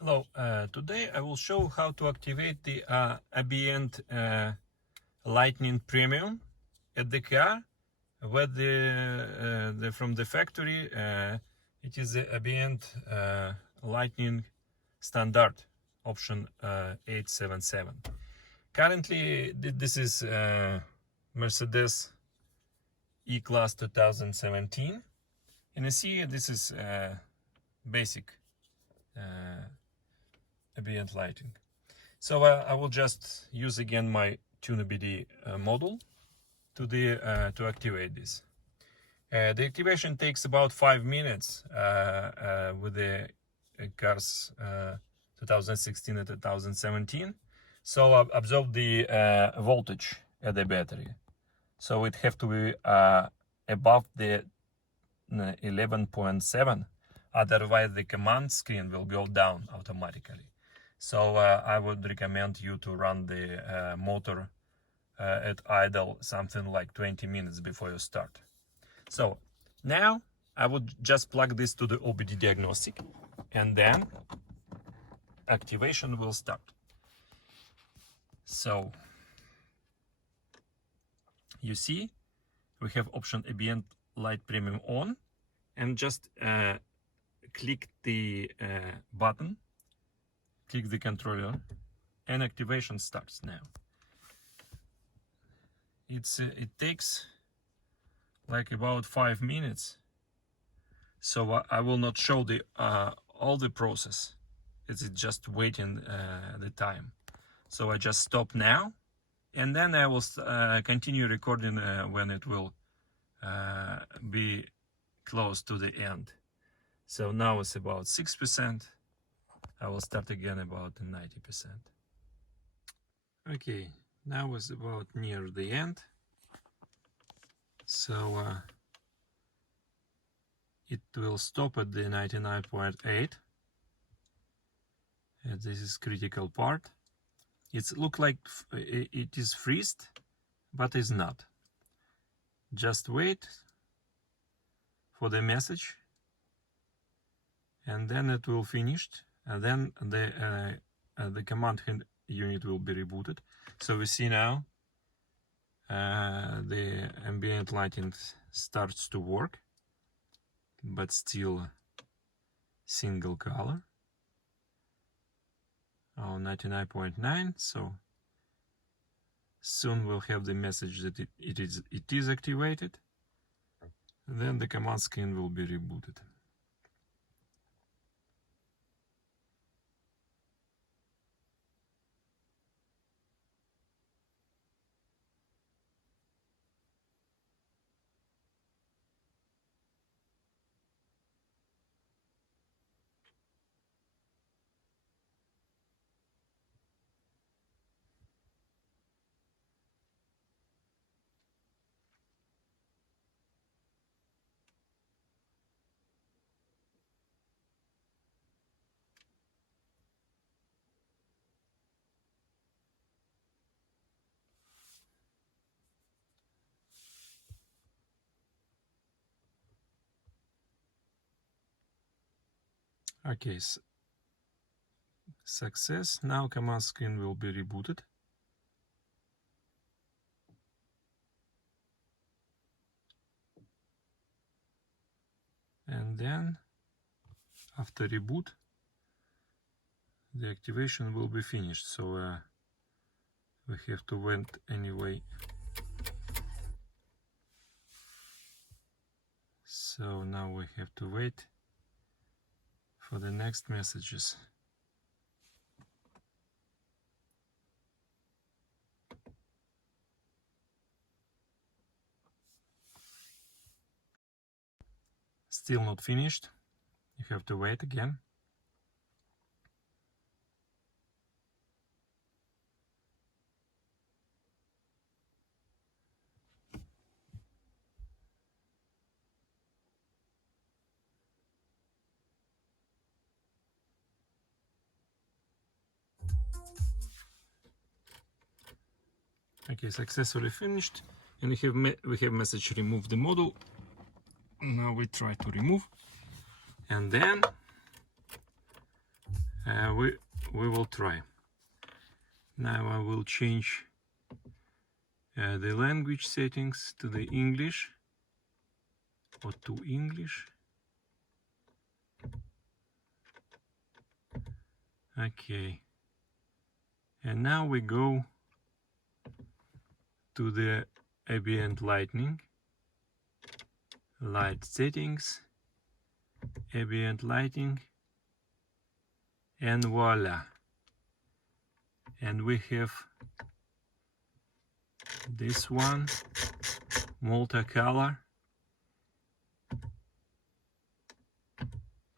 Hello, today I will show how to activate the Ambient Lightning Premium at the car where from the factory it is the Ambient Lightning Standard option 877. Currently this is Mercedes E-Class 2017 and you see this is basic ambient lighting. So I will just use again my TuneBD model to activate this. The activation takes about 5 minutes with the cars 2016 and 2017. So observe the voltage at the battery. So it have to be above the 11.7, otherwise the command screen will go down automatically. So I would recommend you to run the motor at idle something like 20 minutes before you start. So now I would just plug this to the OBD diagnostic and then activation will start. So you see we have option Ambient Light Premium on, and just click the button, click the controller, and activation starts now. It takes like about 5 minutes, so I will not show the all the process. It's just waiting the time. So I just stop now, and then I will continue recording when it will be close to the end. So now it's about 6%. I will start again about 90%. Okay, now it's about near the end. So it will stop at the 99.8. And this is critical part. It's look like it is freezed, but it's not. Just wait for the message, and then it will finish, and then the command unit will be rebooted. So we see now the ambient lighting starts to work, but still single color. 99.9. So soon we'll have the message that it is activated. Then the command screen will be rebooted. Okay, success. Now command screen will be rebooted. And then after reboot, the activation will be finished. So we have to wait anyway. So now we have to wait for the next messages. Still not finished. You have to wait again. Okay, successfully finished, and we have message remove the model. Now we try to remove, and then we will try. Now I will change the language settings to the English, or to English. Okay, and now we go to the ambient lighting, light settings, ambient lighting, and voila, and we have this one, multicolor,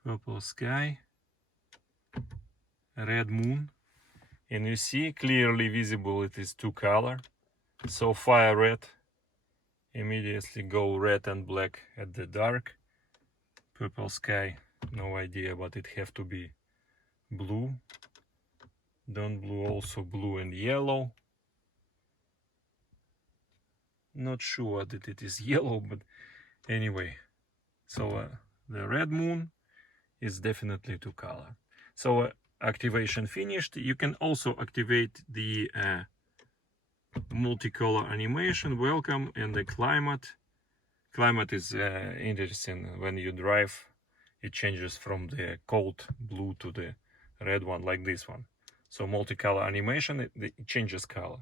purple sky, red moon, and you see clearly visible it is two color. So fire red, immediately go red and black at the dark. Purple sky, no idea, but it have to be blue. Dawn blue also blue and yellow. Not sure that it is yellow, but anyway. So the red moon is definitely two color. So activation finished. You can also activate the multicolor animation, welcome, and the climate. Climate is interesting. When you drive, it changes from the cold blue to the red one, like this one. So multicolor animation, it changes color.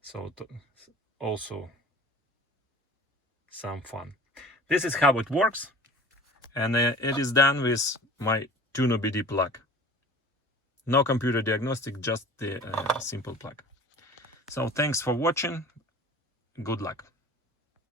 So also some fun. This is how it works, and it is done with my TunerBD plug. No computer diagnostic, just the simple plug. So thanks for watching. Good luck.